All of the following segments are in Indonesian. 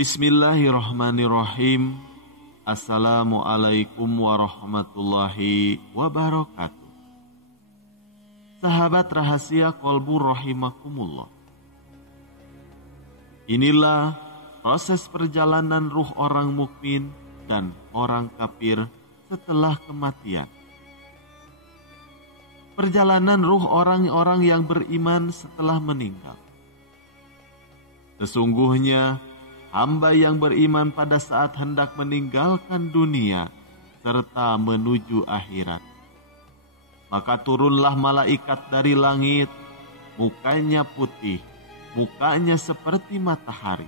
Bismillahirrahmanirrahim. Assalamualaikum warahmatullahi wabarakatuh. Sahabat rahasia kolbu rahimakumullah. Inilah proses perjalanan ruh orang mukmin dan orang kafir setelah kematian. Perjalanan ruh orang-orang yang beriman setelah meninggal. Sesungguhnya hamba yang beriman pada saat hendak meninggalkan dunia serta menuju akhirat. Maka turunlah malaikat dari langit, mukanya putih, mukanya seperti matahari.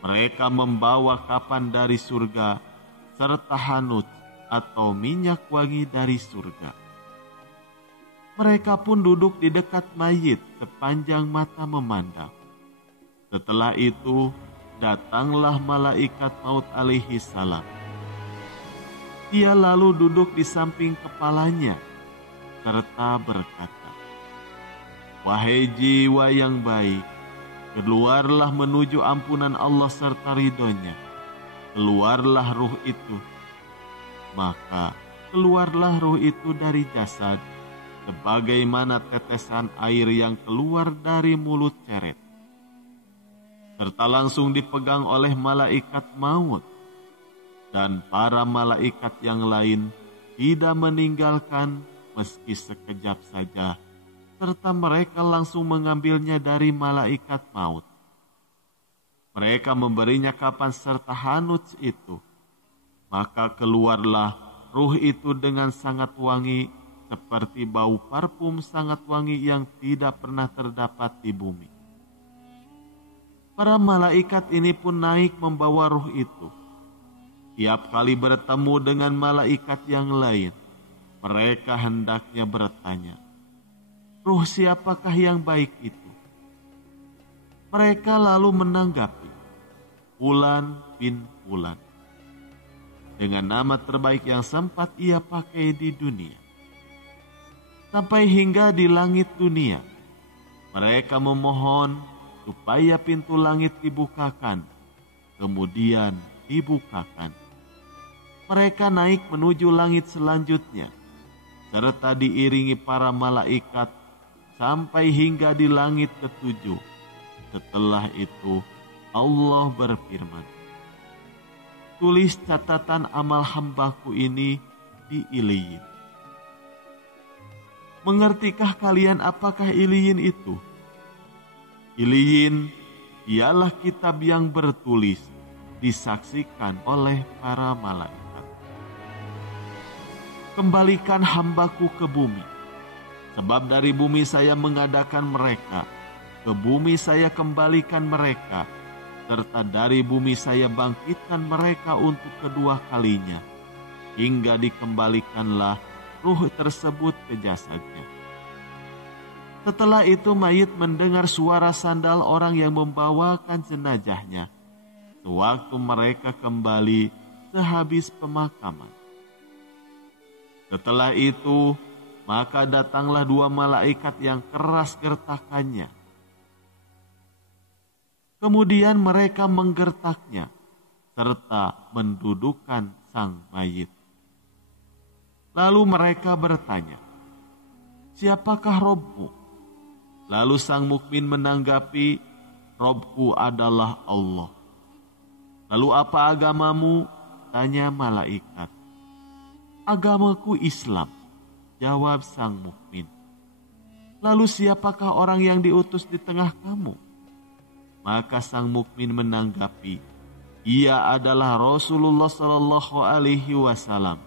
Mereka membawa kapan dari surga serta hanut atau minyak wangi dari surga. Mereka pun duduk di dekat mayit sepanjang mata memandang. Setelah itu, datanglah malaikat maut alaihi salam. Dia lalu duduk di samping kepalanya, serta berkata, "Wahai jiwa yang baik, keluarlah menuju ampunan Allah serta ridhonya. Keluarlah ruh itu." Maka keluarlah ruh itu dari jasad, sebagaimana tetesan air yang keluar dari mulut ceret. Serta langsung dipegang oleh malaikat maut, dan para malaikat yang lain tidak meninggalkan meski sekejap saja, serta mereka langsung mengambilnya dari malaikat maut. Mereka memberinya kapan serta hanut itu, maka keluarlah ruh itu dengan sangat wangi, seperti bau parfum sangat wangi yang tidak pernah terdapat di bumi. Para malaikat ini pun naik membawa ruh itu. Tiap kali bertemu dengan malaikat yang lain, mereka hendaknya bertanya, "Ruh siapakah yang baik itu?" Mereka lalu menanggapi, "Fulan bin Fulan," dengan nama terbaik yang sempat ia pakai di dunia. Sampai hingga di langit dunia, mereka memohon supaya pintu langit dibukakan, kemudian dibukakan. Mereka naik menuju langit selanjutnya, serta diiringi para malaikat sampai hingga di langit ketujuh. Setelah itu Allah berfirman, "Tulis catatan amal hambaku ini di Iliyin." Mengertikah kalian apakah Iliyin itu? Iliyin ialah kitab yang bertulis, disaksikan oleh para malaikat. "Kembalikan hambaku ke bumi, sebab dari bumi saya mengadakan mereka, ke bumi saya kembalikan mereka, serta dari bumi saya bangkitkan mereka untuk kedua kalinya, hingga dikembalikanlah ruh tersebut ke jasadnya." Setelah itu mayit mendengar suara sandal orang yang membawakan jenazahnya, sewaktu mereka kembali sehabis pemakaman. Setelah itu, maka datanglah dua malaikat yang keras gertakannya. Kemudian mereka menggertaknya, serta mendudukkan sang mayit. Lalu mereka bertanya, "Siapakah Robmu?" Lalu sang mukmin menanggapi, "Robku adalah Allah." "Lalu apa agamamu?" tanya malaikat. "Agamaku Islam," jawab sang mukmin. "Lalu siapakah orang yang diutus di tengah kamu?" Maka sang mukmin menanggapi, "Ia adalah Rasulullah Shallallahu Alaihi Wasallam."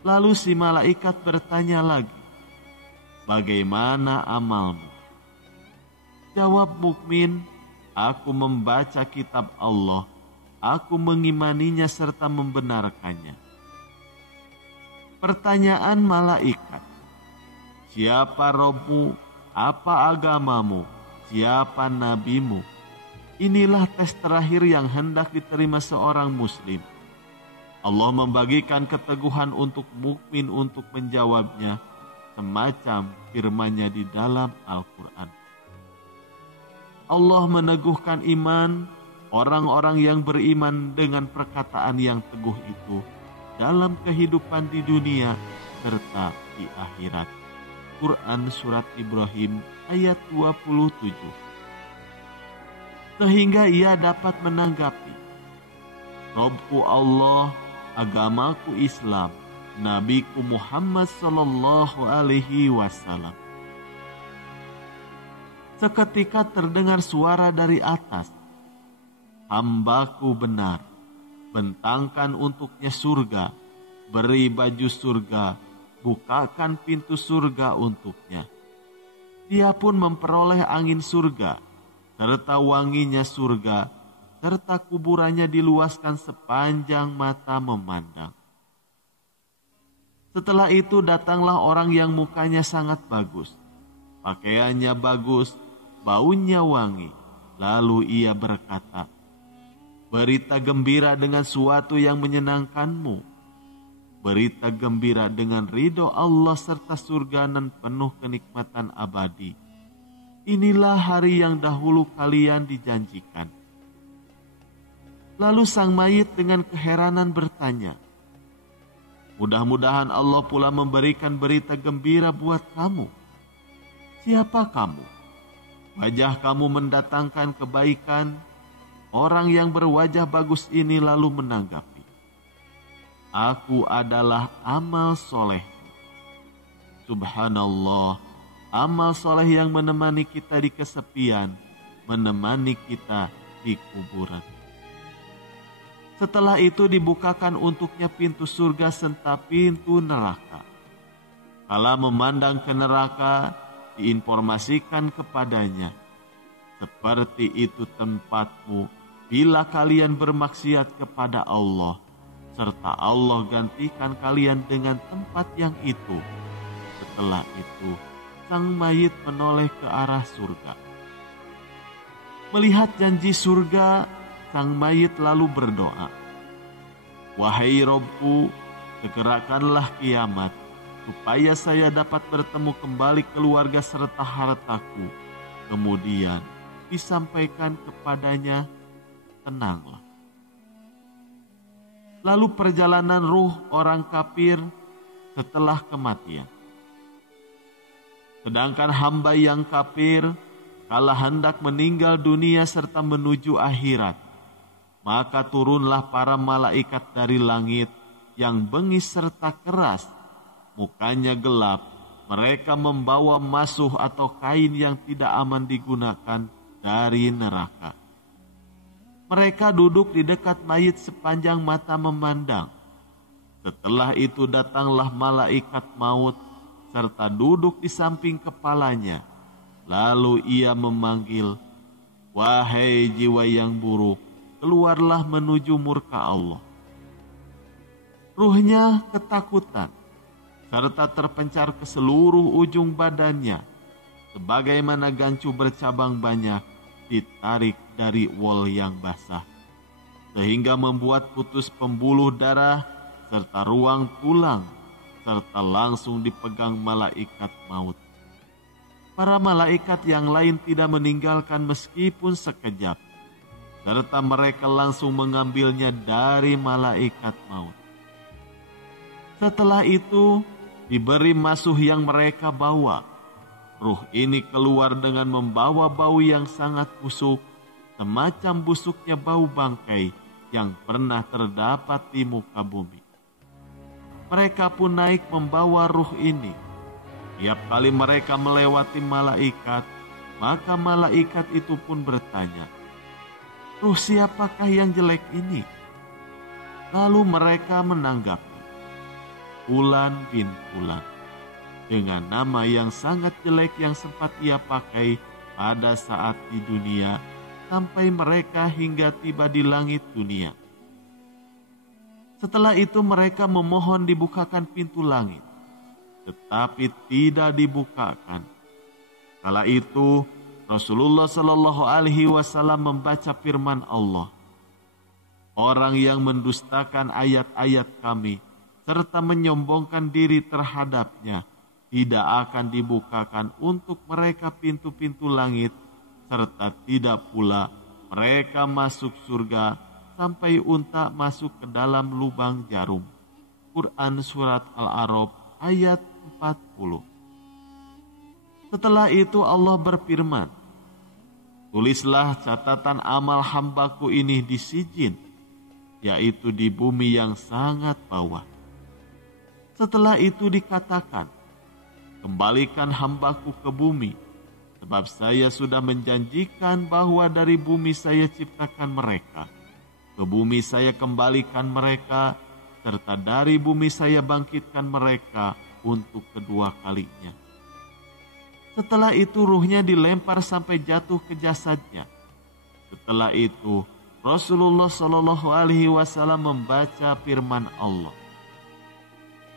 Lalu si malaikat bertanya lagi, "Bagaimana amalmu?" Jawab mukmin, "Aku membaca kitab Allah, aku mengimaninya serta membenarkannya." Pertanyaan malaikat, "Siapa Robmu? Apa agamamu? Siapa nabimu?" Inilah tes terakhir yang hendak diterima seorang muslim. Allah membagikan keteguhan untuk mukmin untuk menjawabnya, semacam firman-Nya di dalam Al-Quran. Allah meneguhkan iman orang-orang yang beriman dengan perkataan yang teguh itu dalam kehidupan di dunia serta di akhirat. Quran Surat Ibrahim ayat 27. Sehingga ia dapat menanggapi, Robku Allah, agamaku Islam, Nabiku Muhammad sallallahu alaihi wasallam. Seketika terdengar suara dari atas, hambaku benar, bentangkan untuknya surga, beri baju surga, bukakan pintu surga untuknya. Dia pun memperoleh angin surga, serta wanginya surga, serta kuburannya diluaskan sepanjang mata memandang. Setelah itu datanglah orang yang mukanya sangat bagus, pakaiannya bagus, baunya wangi. Lalu ia berkata, berita gembira dengan suatu yang menyenangkanmu. Berita gembira dengan ridho Allah serta surga nan penuh kenikmatan abadi. Inilah hari yang dahulu kalian dijanjikan. Lalu sang mayit dengan keheranan bertanya, mudah-mudahan Allah pula memberikan berita gembira buat kamu. Siapa kamu? Wajah kamu mendatangkan kebaikan. Orang yang berwajah bagus ini lalu menanggapi, aku adalah amal soleh. Subhanallah, amal soleh yang menemani kita di kesepian, menemani kita di kuburan. Setelah itu dibukakan untuknya pintu surga serta pintu neraka. Kala memandang ke neraka, diinformasikan kepadanya, seperti itu tempatmu bila kalian bermaksiat kepada Allah, serta Allah gantikan kalian dengan tempat yang itu. Setelah itu, sang mayit menoleh ke arah surga. Melihat janji surga, sang mayit lalu berdoa, wahai Robku, segerakanlah kiamat, supaya saya dapat bertemu kembali keluarga serta hartaku. Kemudian disampaikan kepadanya, tenanglah. Lalu perjalanan ruh orang kafir setelah kematian. Sedangkan hamba yang kafir, kala hendak meninggal dunia serta menuju akhirat, maka turunlah para malaikat dari langit yang bengis serta keras, mukanya gelap. Mereka membawa masuh atau kain yang tidak aman digunakan dari neraka. Mereka duduk di dekat mayit sepanjang mata memandang. Setelah itu datanglah malaikat maut serta duduk di samping kepalanya. Lalu ia memanggil, wahai jiwa yang buruk, keluarlah menuju murka Allah. Ruhnya ketakutan, serta terpencar ke seluruh ujung badannya, sebagaimana gancu bercabang banyak ditarik dari wol yang basah, sehingga membuat putus pembuluh darah serta ruang tulang, serta langsung dipegang malaikat maut. Para malaikat yang lain tidak meninggalkan meskipun sekejap, serta mereka langsung mengambilnya dari malaikat maut. Setelah itu diberi masuh yang mereka bawa. Ruh ini keluar dengan membawa bau yang sangat busuk, semacam busuknya bau bangkai yang pernah terdapat di muka bumi. Mereka pun naik membawa ruh ini. Tiap kali mereka melewati malaikat, maka malaikat itu pun bertanya, ruh siapakah yang jelek ini? Lalu mereka menanggapi, Fulan bin Fulan, dengan nama yang sangat jelek yang sempat ia pakai pada saat di dunia, sampai mereka hingga tiba di langit dunia. Setelah itu mereka memohon dibukakan pintu langit, tetapi tidak dibukakan. Kala itu Rasulullah Shallallahu Alaihi Wasallam membaca firman Allah, orang yang mendustakan ayat-ayat kami serta menyombongkan diri terhadapnya, tidak akan dibukakan untuk mereka pintu-pintu langit, serta tidak pula mereka masuk surga sampai unta masuk ke dalam lubang jarum. Quran Surat Al-A'raf ayat 40. Setelah itu Allah berfirman, tulislah catatan amal hambaku ini di sijin, yaitu di bumi yang sangat bawah. Setelah itu dikatakan, kembalikan hambaku ke bumi, sebab saya sudah menjanjikan bahwa dari bumi saya ciptakan mereka. Ke bumi saya kembalikan mereka, serta dari bumi saya bangkitkan mereka untuk kedua kalinya. Setelah itu ruhnya dilempar sampai jatuh ke jasadnya. Setelah itu Rasulullah SAW membaca firman Allah.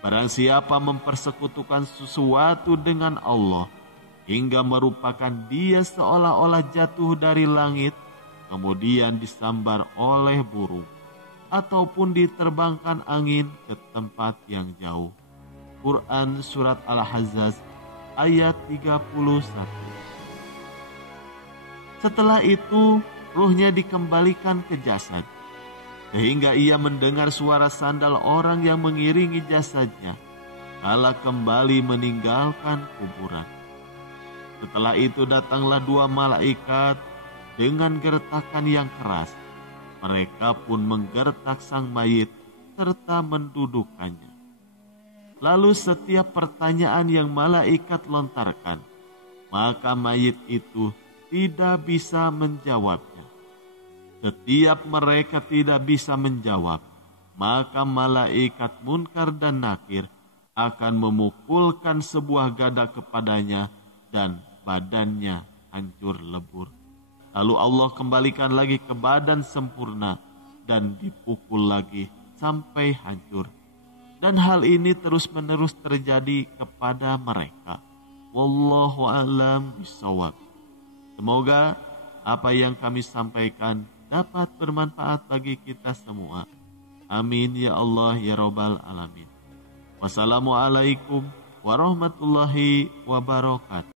Barang siapa mempersekutukan sesuatu dengan Allah, hingga merupakan dia seolah-olah jatuh dari langit, kemudian disambar oleh burung, ataupun diterbangkan angin ke tempat yang jauh. Quran Surat Al-Ahzab ayat 31. Setelah itu, ruhnya dikembalikan ke jasad, sehingga ia mendengar suara sandal orang yang mengiringi jasadnya, kala kembali meninggalkan kuburan. Setelah itu datanglah dua malaikat dengan gertakan yang keras. Mereka pun menggertak sang mayit serta mendudukkannya. Lalu setiap pertanyaan yang malaikat lontarkan, maka mayit itu tidak bisa menjawabnya. Setiap mereka tidak bisa menjawab, maka malaikat Munkar dan Nakir akan memukulkan sebuah gada kepadanya dan badannya hancur lebur. Lalu Allah kembalikan lagi ke badan sempurna dan dipukul lagi sampai hancur. Dan hal ini terus-menerus terjadi kepada mereka. Wallahu a'lam bishawab. Semoga apa yang kami sampaikan dapat bermanfaat bagi kita semua. Amin ya Allah ya Rabbal Alamin. Wassalamualaikum warahmatullahi wabarakatuh.